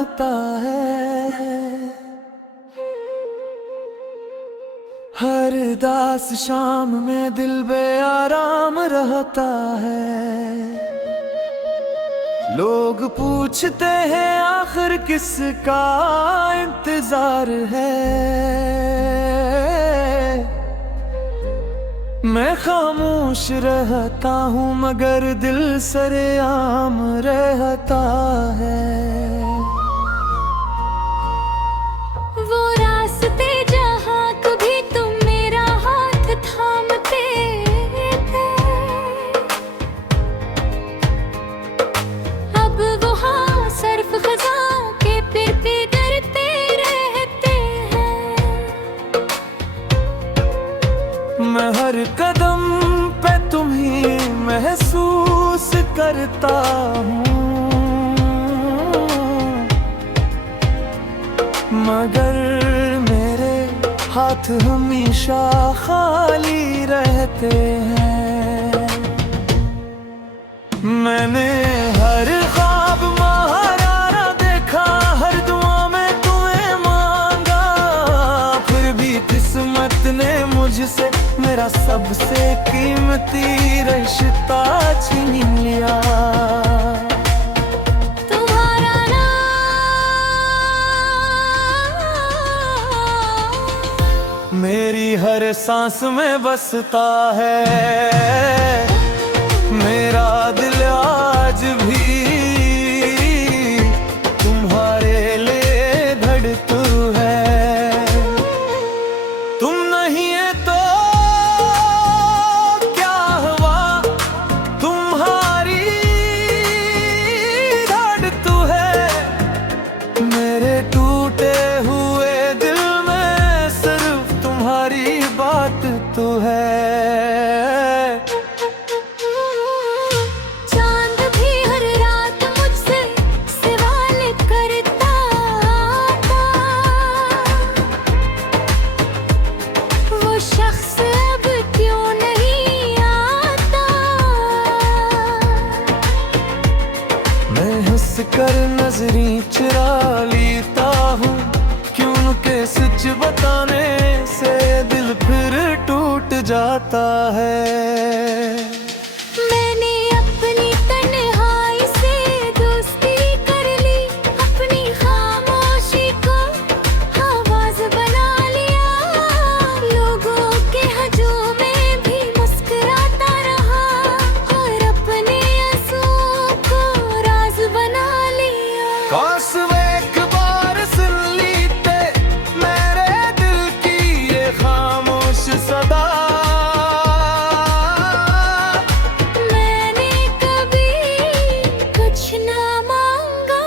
रहता है। हर दास शाम में दिल बेआराम रहता है। लोग पूछते हैं आखिर किसका इंतजार है। मैं खामोश रहता हूँ मगर दिल सरेआम रहता है। वो रास्ते जहाँ कभी तुम मेरा हाथ थामते थे, अब वहाँ सर्फ खज़ां के फिर भी डरते रहते हैं। मैं हर कदम पे तुम्हें महसूस करता हूँ, मगर मेरे हाथ हमेशा खाली रहते हैं। मैंने हर ख्वाब महाराना देखा, हर दुआ में तुम्हें मांगा, फिर भी किस्मत ने मुझसे मेरा सबसे कीमती रिश्ता छीन लिया। तुम्हारा मेरी हर सांस में बसता है। मेरा दिल आज भी तुम्हारे लिए धड़कता है। तुम नहीं है तो क्या हुआ, तुम्हारी धड़कता है। मेरे टूटे हुए दिल में सिर्फ तुम्हारी बात तो है। चांद भी हर रात मुझसे सवाल करता था, वो शख्स अब क्यों नहीं आता। मैं हंस कर नजरें चुरा लेता हूँ, क्यों के सच बताने से दिल फिर टूट जाता है। मैंने अपनी तन्हाई से दोस्ती कर ली, अपनी खामोशी को आवाज बना लिया। लोगों के हजूम में भी मुस्कुराता रहा और अपने आंसुओं को राज बना लिया। काश एक बार सुन लेते मेरे दिल की ये खामोश सदा। मैंने कभी कुछ ना मांगा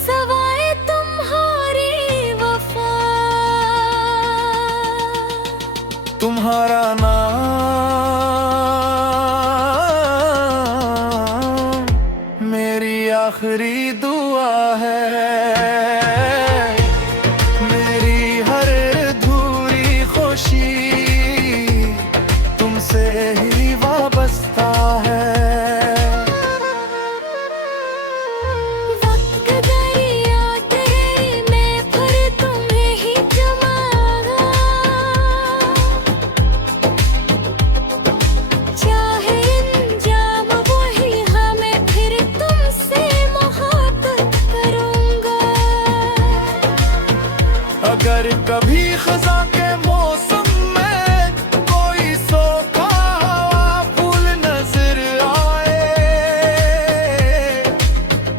सवाए तुम्हारी वफा। तुम्हारा नाम मेरी आखिरी दुआ है। मेरी हर अधूरी खुशी तुमसे ही वाबस्ता है। वक्त दरिया तेरे मैं फिर तुम्हें ही जमाऊंगा, चाहे अंजाम वही हमें फिर तुमसे मोहब्बत करूंगा। अगर कभी खज़ां के मौसम में कोई सूखा फूल नजर आए,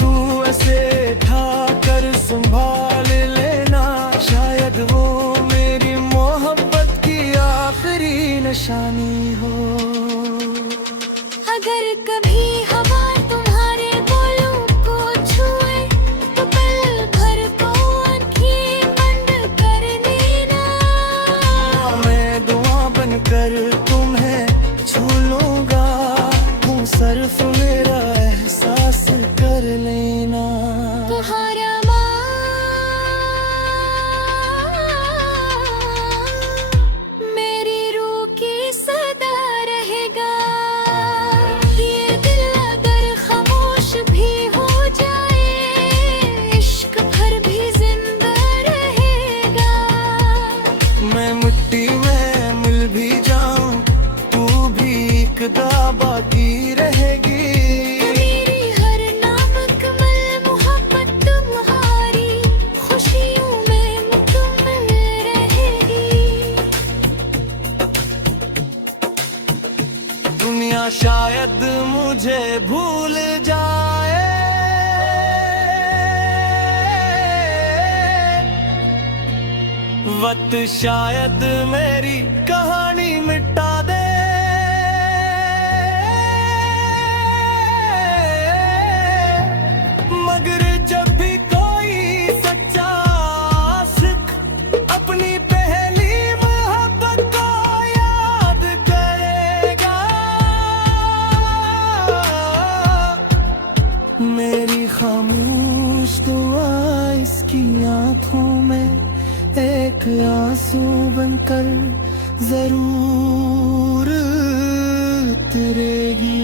तू ऐसे ठाकर संभाल लेना, शायद वो मेरी मोहब्बत की आखिरी निशानी हो। अगर कभी हवा तुम्हारे बोलों को छुए तो पल भर को आँखें बंद कर देना। मैं दुआ बनकर तुम्हें छू लूंगा, हूँ सिर्फ मेरा एहसास कर लेना। तुम्हारा मुझे भूल जाए। वक्त शायद मेरी कहानी मिटा दे, मगर जब भी कोई सच्चा आशिक अपनी पहली मोहब्बत को याद करेगा, मेरी खामोश दुआ इसकी आंखों में एक आंसू बनकर जरूर उतरेगी।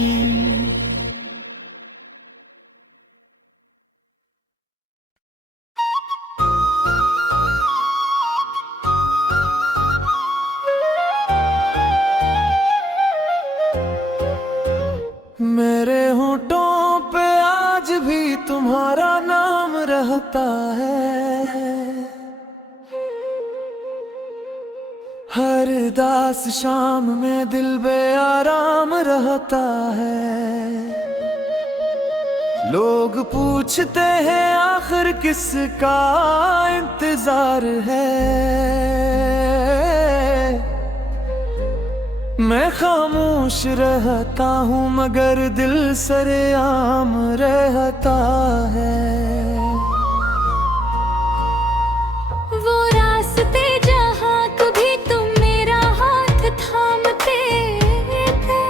मेरे होठों पे आज भी तुम्हारा नाम रहता है, हर दास शाम में दिल बेआराम रहता है। लोग पूछते हैं आखिर किसका इंतजार है, मैं खामोश रहता हूँ मगर दिल सरेआम रहता है। वो रास्ते जहाँ कभी तुम मेरा हाथ थामते थे,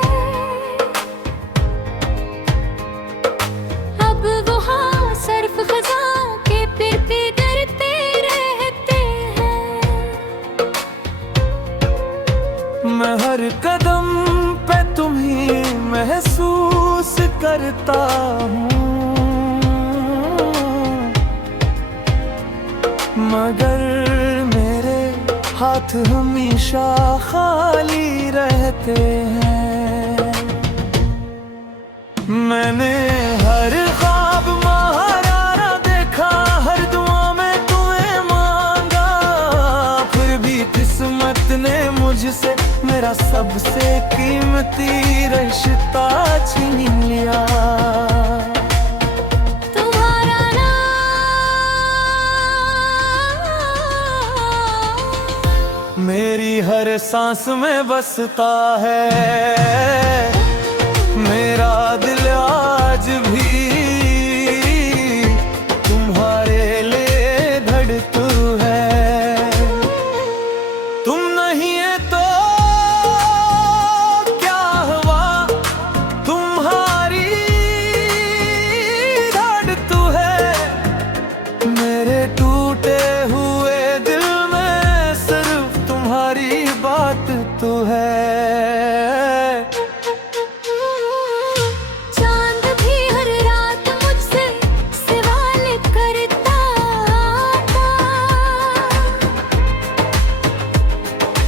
अब वहाँ सर्फ खज़ां के फिर भी डरते रहते हैं। मैं हर कदम पे तुम्हें महसूस करता हूँ, मगर मेरे हाथ हमेशा खाली रहते हैं। मैंने हर ख्वाब महाराना देखा, हर दुआ में तुम्हें मांगा, फिर भी किस्मत ने मुझसे मेरा सबसे कीमती रिश्ता छीन लिया। तुम्हारा नाम मेरी हर सांस में बसता है, मेरा दिल आज भी तुम्हारे लिए धड़कता है। तुम नहीं है तो क्या हुआ, तुम्हारी धड़कता है। मेरे टूटे हुए दिल में सिर्फ तुम्हारी बात तो है। चांद भी हर रात मुझसे सवाल करता था,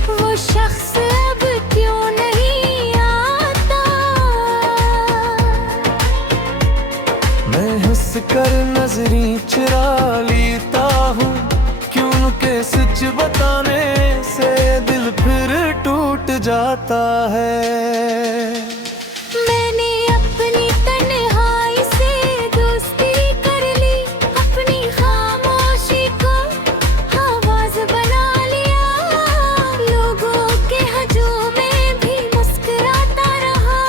वो शख्स अब क्यों नहीं आता। मैं हंस कर नजरें चुरा लेता हूँ, क्योंकि सच बताने से दिल फिर टूट जाता है। मैंने अपनी तन्हाई से दोस्ती कर ली, अपनी खामोशी को आवाज बना लिया। लोगों के हजूम में भी मुस्कुराता रहा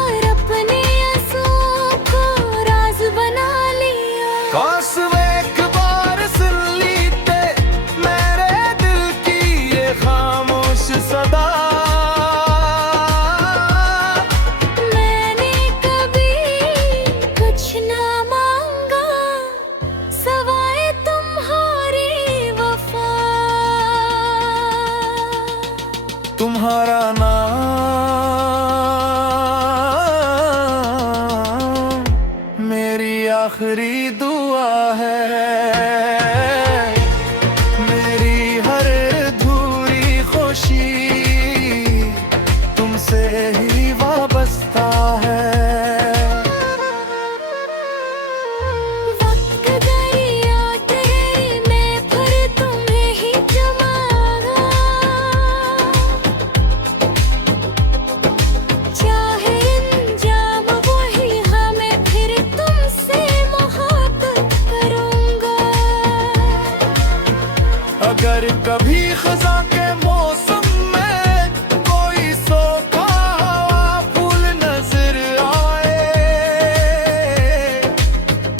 और अपने आंसुओं को राज बना लिया। काश एक बार सुन लेते मेरे दिल की ये खामोश सदा, मैंने कभी कुछ ना मांगा सवाए तुम्हारी वफा। तुम्हारा नाम मेरी आखिरी दुआ है। मेरी हर अधूरी खुशी तुमसे ही वाबस्ता है। वक्त दरिया तेरे मैं फिर तुम्हें ही जमाऊंगा, चाहे इंजाम वो अगर कभी खज़ां के मौसम में कोई सोखा फूल नजर आए,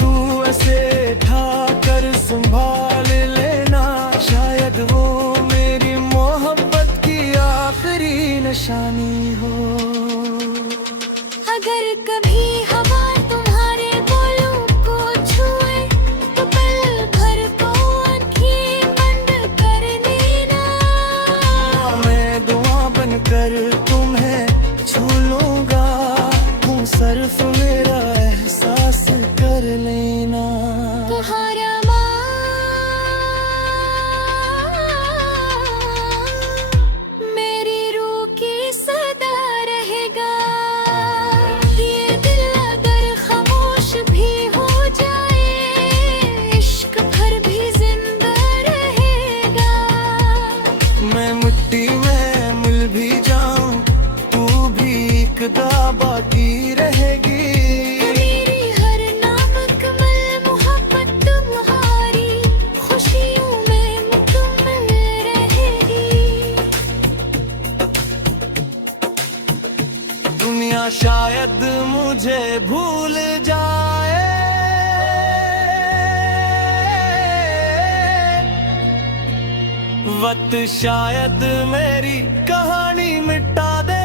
तू ऐसे ढाकर संभाल लेना, शायद वो मेरी मोहब्बत की आखिरी निशानी हो। अगर कभी हवा तुम्हारे बोलों को छुए तो पल भर को आँखें बंद कर लेना। मैं दुआ बनकर तुम्हें छू लूंगा, तुम सिर्फ मेरा एहसास कर लेना। तुम्हारा मेरी रूह की सदा रहेगा। ये दिल अगर खामोश भी हो जाए, इश्क भर भी जिंदा रहेगा। मैं मिट्टी में मिल भी जाऊं, तू भी एक दा बाकी रहेगी। मेरी हर नामुकम्मल मोहब्बत तुम्हारी खुशियों में मुकम्मल रहेगी। दुनिया शायद मुझे भूल जाए, वक्त शायद मेरी कहानी मिटा दे,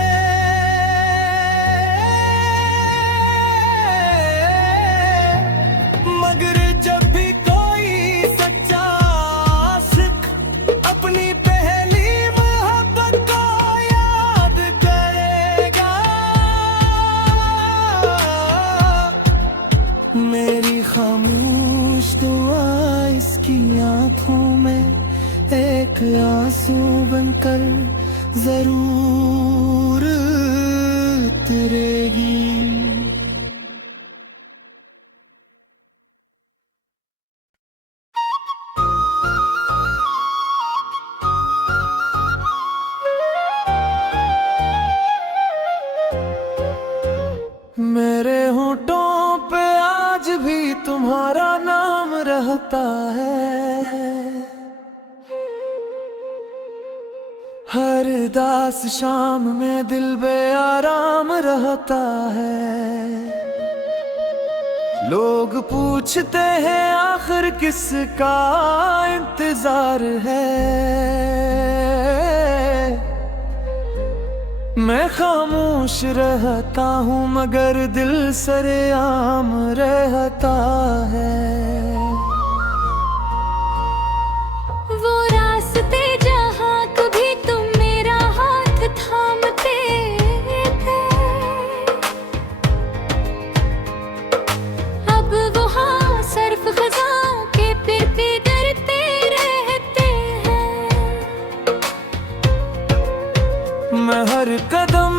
मगर जब भी कोई सच्चा आशिक अपनी पहली मोहब्बत को याद करेगा, मेरी खामोश दुआ इसकी आंखों में एक आंसू बनकर जरूर उतरेगी। मेरे होठों पे आज भी तुम्हारा नाम रहता है, हर दास शाम में दिल बेआराम रहता है। लोग पूछते हैं आखिर किसका इंतजार है, मैं खामोश रहता हूँ मगर दिल सरेआम रहता है। वो रास्ते जहाँ कभी तुम मेरा हाथ थामते थे, अब वहाँ सर्फ खज़ां के फिर भी डरते रहते हैं। मैं हर कदम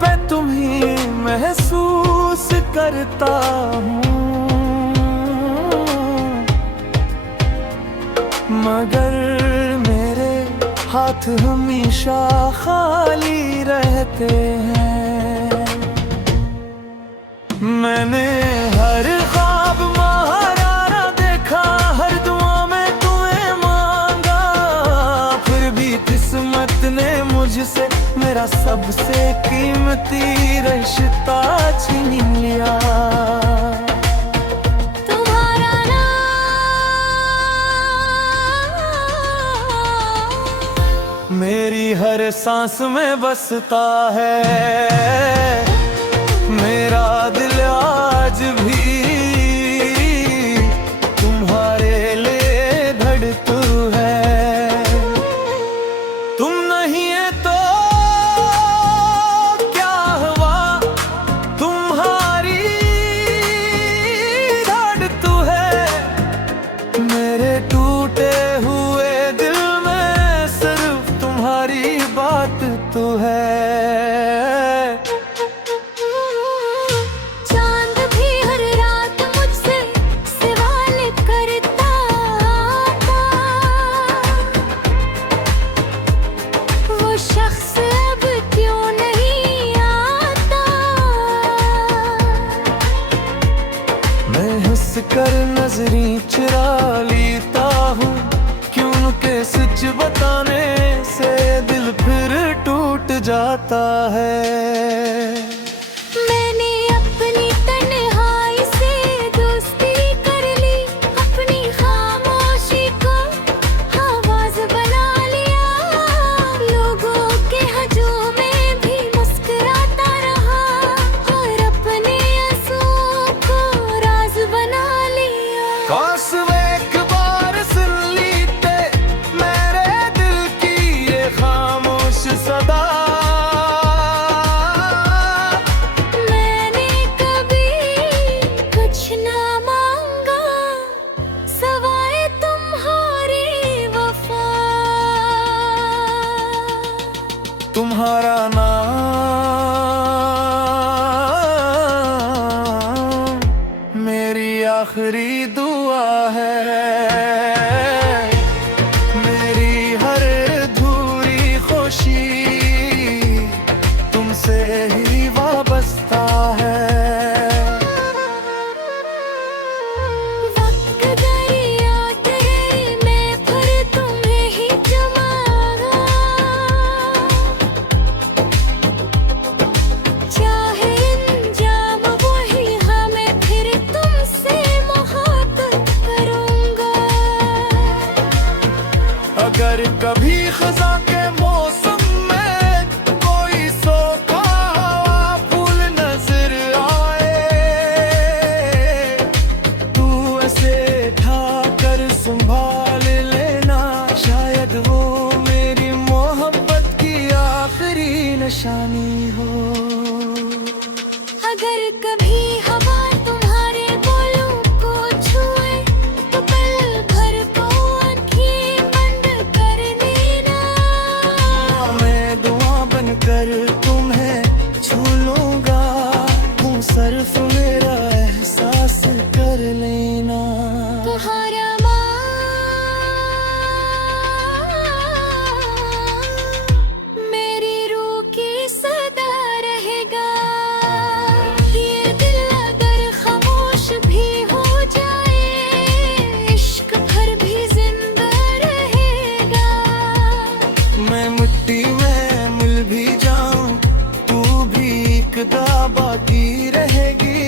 पे तुम्हें महसूस करता हूँ, मगर मेरे हाथ हमेशा खाली रहते हैं। मैंने हर ख्वाब महाराना देखा, हर दुआ में तुम्हें मांगा, फिर भी किस्मत ने मुझसे मेरा सबसे कीमती रिश्ता छीन लिया। तुम्हारा मेरी हर सांस में बसता है, मेरा दिल आज भी तुम्हारे लिए धड़कता है। तुम नहीं है तो क्या हुआ, तुम्हारी धड़कता है। मेरे टूटे हुए दिल में सिर्फ तुम्हारी बात तो है। सच बताने से दिल फिर टूट जाता है। मैंने अपनी तन्हाई से दोस्ती कर ली, अपनी खामोशी को आवाज बना लिया। लोगों के हजूम में भी मुस्कुराता रहा और अपने आंसुओं को राज बना लिया। काश वे एक बार सुन लीते मेरे दिल की ये खामोश सदा। मैंने कभी कुछ ना मांगा सवाए तुम्हारी वफा। तुम्हारा नाम मेरी आखिरी दुआ है। मेरी हर अधूरी खुशी तुमसे ही वाबस्ता है। वक्त दरिया तेरे में फिर तुम्हें ही जमाना। चाहे अंजाम वही हमें फिर तुमसे मोहब्बत करूंगा। अगर कभी खजा के मौसम में कोई सोखा फूल नजर आए, तू ऐसे ढाकर संभाल लेना। शायद वो मेरी मोहब्बत की आखिरी निशानी हो। अगर कभी हवा तुम्हारे बोलों को छुए तो पल भर को आँखें बंद कर देना। मैं दुआ बनकर तुम्हें छू लूंगा। तू सिर्फ मेरा एहसास कर लेना। तुम्हारा मेरी रूह की सदा रहेगा। ये दिल अगर खामोश भी हो जाए इश्क भर भी जिंदा रहेगा। मैं मिट्टी में मिल भी जाऊं तू भी एक बाकी रहेगी।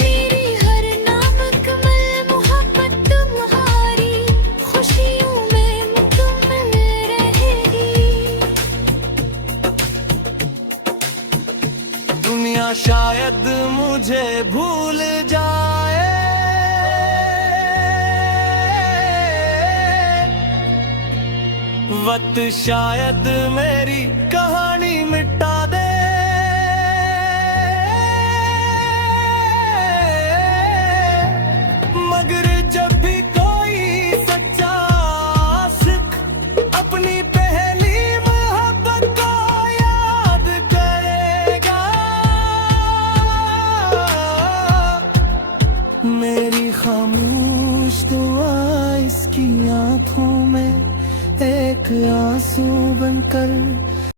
मेरी हर नामुकम्मल मोहब्बत तुम्हारी खुशियों में मुकम्मल रहेगी। दुनिया शायद मुझे भूल जाए, वक्त शायद मेरी कहानी मिटा दे। मगर जब भी कोई सच्चा आशिक अपनी पहली मोहब्बत को याद करेगा, मेरी खामोश दुआ इसकी आंखों में एक आंसू बनकर